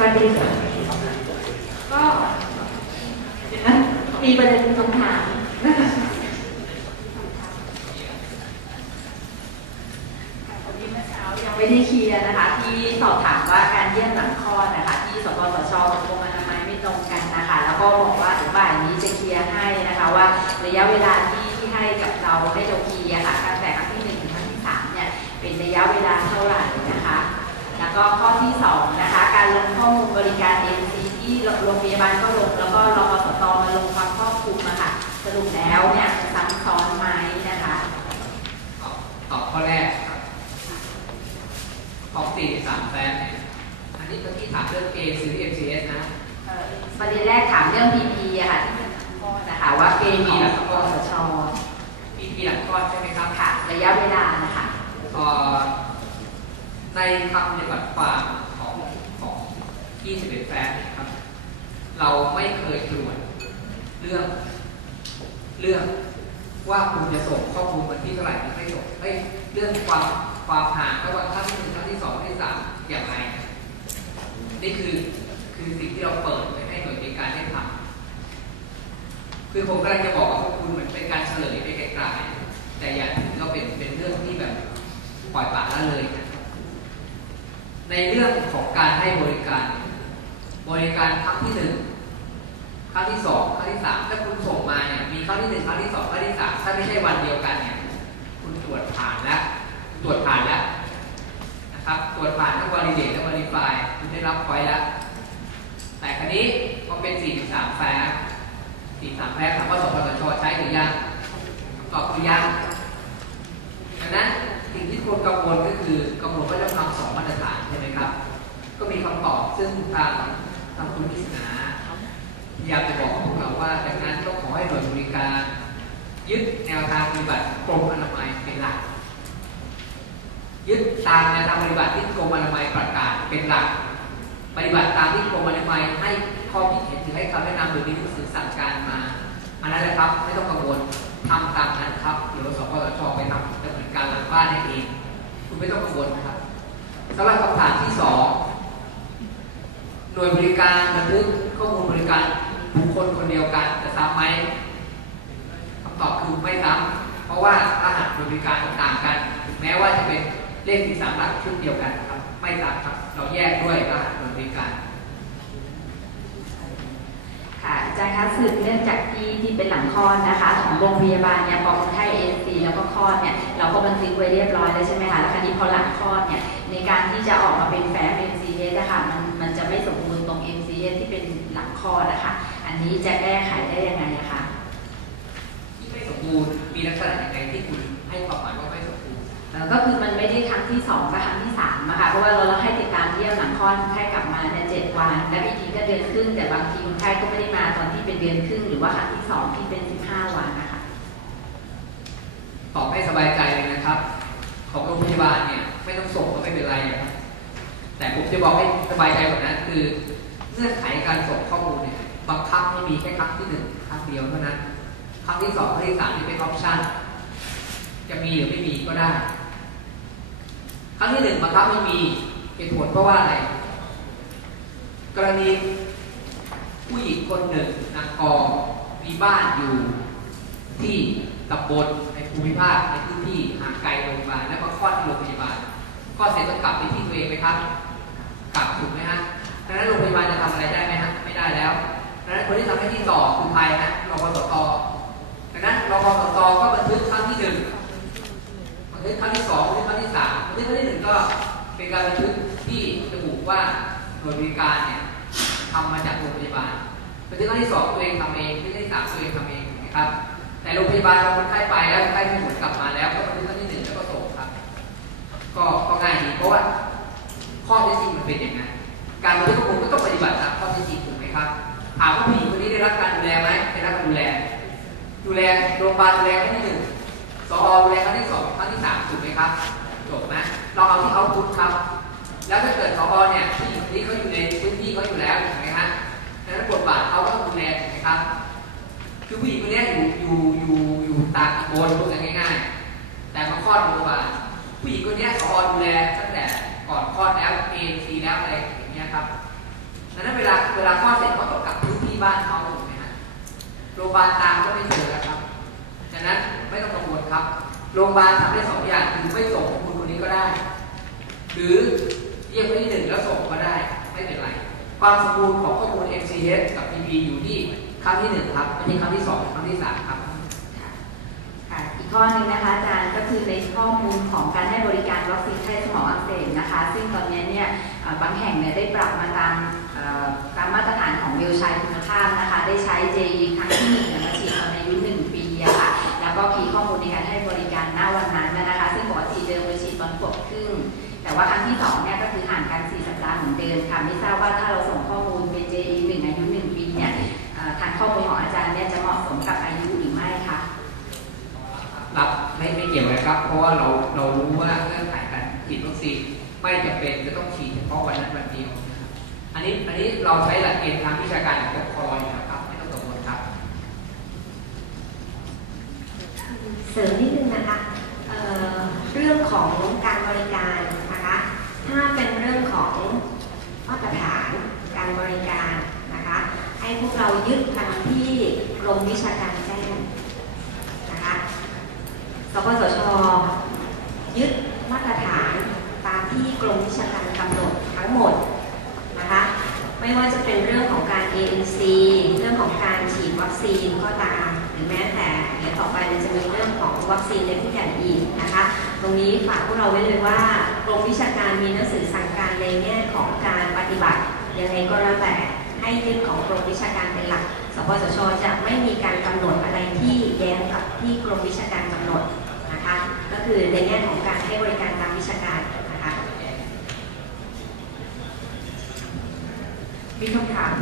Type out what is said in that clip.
สวัสดีค่ะก็เดี๋ยวนะมีประเด็นคำถามนะคะวันนี้เช้ายังไม่ได้เคลียร์นะคะ ที่สอบถามว่าการเยี่ยมหลังคลอดนะคะ ที่สปสชกับกรมอนามัยไม่ตรงกันนะคะ แล้วก็บอกว่าเดี๋ยวบ่ายนี้จะเคลียร์ให้นะคะว่าระยะเวลาที่ที่ให้กับเราให้เราเคลียร์ค่ะตั้งแต่ครั้งที่หนึ่งถึงครั้งที่สามเนี่ยเป็นระยะเวลาเท่าไหร่ ก็ข้อที่สองนะคะการลงข้อมูลบริการ ANC ที่โรงพยาบาลก็ลงแล้วก็รพสตมาลงความครอบคลุมอะค่ะสรุปแล้วเนี่ยซ้ำซ้อนไหมนะคะตอบตอบข้อแรกครับของ43แฟนเนี่ยอันนี้เมื่อกี้ถามเรื่อง A ซื้อ MCS นะเอ่อประเด็นแรกถามเรื่อง PP อะค่ะที่เป็นข้อนะคะว่าเป็นของสปสชมีปีหลังคลอดใช่ไหมครับค่ะระยะเวลานะคะเอ่อ ในคำปฏิบัติความของของ21แฟนเนยครับ เราไม่เคยตรวจเรื่องเรื่องว่าคุณจะส่งข้อมูลวันที่เท่าไหร่หรือไม่ส่งเอ้ยเรื่องความความห่างระหว่างครั้งที่หนึ่งครั้งที่สองครั้งที่สามอย่างไร นี่คือคือสิ่งที่เราเปิดไปให้หน่วยบริการได้ทำคือผมกำลังจะบอกว่าคุณเหมือนเป็นการเฉลยไปไกลๆแต่อย่าถือว่าเป็นเป็นเรื่องที่แบบปล่อยปละละเลย ในเรื่องของการให้บริการ บริการครั้งที่หนึ่งครั้งที่สองครั้งที่สามถ้าคุณส่งมาเนี่ยมีครั้งที่หนึ่งครั้งที่สองครั้งที่สามถ้าไม่ใช่วันเดียวกันเนี่ยคุณตรวจผ่านแล้วตรวจผ่านแล้วนะครับตรวจผ่านทั้ง validate และ verify คุณได้รับพอยต์แล้ว แต่ครั้นี้พอเป็น 43 แฟ้ม43 แฟ้มถามว่าสปสชใช้หรือยังตอบคือยังดังนั้นสิ่งที่ควรกังวลก็คือกำหนดว่าจะทำสอง ซึ่งทางทางคุณกิษณาพยายามจะบอกพวกเราว่าดังนั้นต้องขอให้หน่วยบริการ ยึดแนวทางปฏิบัติกรมอนามัยเป็นหลัก ยึดตามแนวทางปฏิบัติที่กรมอนามัยประกาศเป็นหลัก ปฏิบัติตามที่กรมอนามัยให้ข้อคิดเห็นหรือให้คำแนะนำหรือมีหนังสือสั่งการมาอันนั้นแหละครับไม่ต้องกังวลทำตามนั้นครับเดี๋ยวสปสชไปทำดำเนินการหลังบ้านให้เอง คุณไม่ต้องกังวลนะครับสำหรับคำถามที่สอง หน่วยบริการบันทึกข้อมูลบริการบุคคลคนเดียวกันจะซ้ำไหมคำตอบคือไม่ซ้ำเพราะว่ารหัสหน่วยบริการต่างกันถึงแม้ว่าจะเป็นเลขที่สามหลักชุดเดียวกันครับไม่ซ้ำครับเราแยกด้วยรหัสหน่วยบริการค่ะอาจารย์คะสืบเนื่องจากที่ที่เป็นหลังคลอดนะคะ ของโรงพยาบาลเนี่ยพอคนไข้เอซีแล้วก็คลอดเนี่ยเราก็บันทึกไว้เรียบร้อยแล้วใช่ไหมคะแล้วคราวนี้พอหลังคลอดเนี่ยในการที่จะออกมาเป็นแฟ้ม MCS นะคะมันมันจะไม่สมบูรณ์ตรง MCS ที่เป็น หลังคลอดนะคะ อันนี้จะแก้ไขได้ยังไงอะคะที่ไม่สมบูรณ์มีลักษณะอย่างไรที่คุณให้ความหมายว่าไม่สมบูรณ์เอ่อก็คือมันไม่ได้ครั้งที่สองกับครั้งที่สามอะค่ะเพราะว่าเราเราให้ติดตามเยี่ยมหลังคลอดคนไข้กลับมาเนี่ยเจ็ดวัน แล้วอีกทีก็เดือนครึ่งแต่บางทีคนไข้ก็ไม่ได้มาตอนที่เป็นเดือนครึ่งหรือว่าครั้งที่สองที่เป็นสิบห้าวันนะคะตอบให้สบายใจเลยนะครับ ของโรงพยาบาลเนี่ยไม่ต้องส่งก็ไม่เป็นไรนะครับแต่ผมจะบอกให้สบายใจกว่านั้นคือเงื่อนไขการส่งข้อมูลเนี่ยบังคับให้มีแค่ครั้งที่หนึ่งครั้งเดียวเท่านั้นครั้งที่สองครั้งที่สามที่เป็นออปชั่นจะมีหรือไม่มีก็ได้ ครั้งที่หนึ่งบังคับไม่มีเป็นผลเพราะว่าอะไร กรณีผู้หญิงคนหนึ่งนางกอมีบ้านอยู่ที่ตำบลในภูมิภาคในพื้นที่ห่างไกลโรงพยาบาลแล้วก็คลอดที่โรงพยาบาลคลอดเสร็จต้องกลับไปที่ตัวเองไหมครับ กลับถูกไหมฮะ่อคือใครฮะรพสตดังนั้นรพสตก็บันทึกครั้งที่หนึ่งบันทึกครั้งที่สองบันทึกครั้งที่สามบันทึกครั้งที่หนึ่งก็เป็นการบันทึกที่ระบุว่าหน่วยบริการเนี่ยทำมาจากโรงพยาบาลบันทึกครั้งที่สองตัวเองทำเองบันทึกครั้งที่สามตัวเองทำเองนะครับแต่โรงพยาบาลเราคนไข้ไปแล้วคนไข้มีผลกลับมาแล้วก็บันทึกครั้งที่หนึ่งแล้วก็ส่งครับ ก็ก็ง่ายดีเพราะว่าข้อเท็จจริงมันเป็นอย่างนั้นการบันทึกข้อมูลก็ต้องปฏิบัติตามข้อเท็จจริงถูกไหมครับถามว่าผู้หญิงคนนี้ได้รับการ แลโรงพยาบาลดูแลครั้งที่หนึ่งสอดูแลครั้งที่สองครั้งที่สามถูกไหมครับจบนะเราเอาที่เขาคุ้นครับ แล้วถ้าเกิดสอเนี่ยที่อยู่นี่เขาอยู่ในพื้นที่เขาอยู่แล้วถูกไหมฮะดังนั้นบทบาทเขาก็ต้องดูแลถูกไหมครับคือผู้หญิงคนนี้อยู่อยู่อยู่อยู่ตากบนพูดง่ายๆ แต่มาคลอดโรงพยาบาลผู้หญิงคนนี้สอดูแลตั้งแต่ก่อนคลอดแล้วเอ็นซีแล้วอะไรอย่างเงี้ยครับดังนั้นเวลาเวลาคลอดเสร็จเขาต้องกลับพื้นที่บ้านเขาถูกไหมฮะโรงพยาบาลตามก็ไม่เจอะนั้นไม่ต้องกังวลครับ โรงพยาบาลทำได้สองอย่างคือไม่ส่งคุณคนนี้ก็ได้ หรือเรียกไว้ที่หนึ่งแล้วส่งก็ได้ ไม่เป็นไร ความสมบูรณ์ของข้อมูล MCH กับ PP อยู่ที่ครั้งที่หนึ่งครับไม่ใช่ครั้งที่สองหรือครั้งที่สามครับค่ะอีกข้อนึงนะคะอาจารย์ก็คือในข้อมูลของการให้บริการวัคซีนไข้สมองอักเสบนะคะ ซึ่งตอนนี้เนี่ยบางแห่งเนี่ยได้ปรับมาตามตามมาตรฐานของวิวชัยคุณภาพนะคะ ได้ใช้ JE ครั้งที่หนึ่ง ว่าครั้งที่สองเนี่ยก็คือห่างกัน4สัปดาห์เหมือนเดิมค่ะไม่ทราบว่าถ้าเราส่งข้อมูลเป็น JE หนึ่งอายุหนึ่งปีเนี่ยทางข้อมูลของอาจารย์เนี่ยจะเหมาะสมกับอายุหรือไม่คะรับไม่ไม่เกี่ยวเลยครับ เพราะว่าเราเรารู้ว่าเงื่อนไขการฉีดวัคซีนไม่จำเป็นจะต้องฉีดเฉพาะวันนั้นวันเดียวอันนี้อันนี้เราใช้หลักเกณฑ์ทางวิชาการของปกครองอยู่นะครับไม่ต้องกังวลครับ เสริมนิดนึงนะคะเอ่อเรื่องของการบริการนะคะ ถ้าเป็นเรื่องของมาตรฐานการบริการนะคะ ให้พวกเรายึดกันที่กรมวิชาการแจ้งนะคะสปสชยึดมาตรฐานตามที่กรมวิชาการกำหนดทั้งหมดนะคะไม่ว่าจะเป็นเรื่องของการ ANC เรื่องของการฉีดวัคซีนก็ตามหรือแม้แต่เดี๋ยวต่อไปเราจะมีเรื่องของวัคซีนในที่แก่นอีกนะคะ ตรงนี้ฝากพวกเราไว้เลยว่ากรมวิชาการมีหนังสือสั่งการในแง่ของการปฏิบัติยังไงก็แล้วแต่ ให้ยึดของกรมวิชาการเป็นหลัก สปสชจะไม่มีการกำหนดอะไรที่แย้งกับที่กรมวิชาการกำหนดนะคะก็คือในแง่ของการให้บริการตามวิชาการนะคะมีคำถาม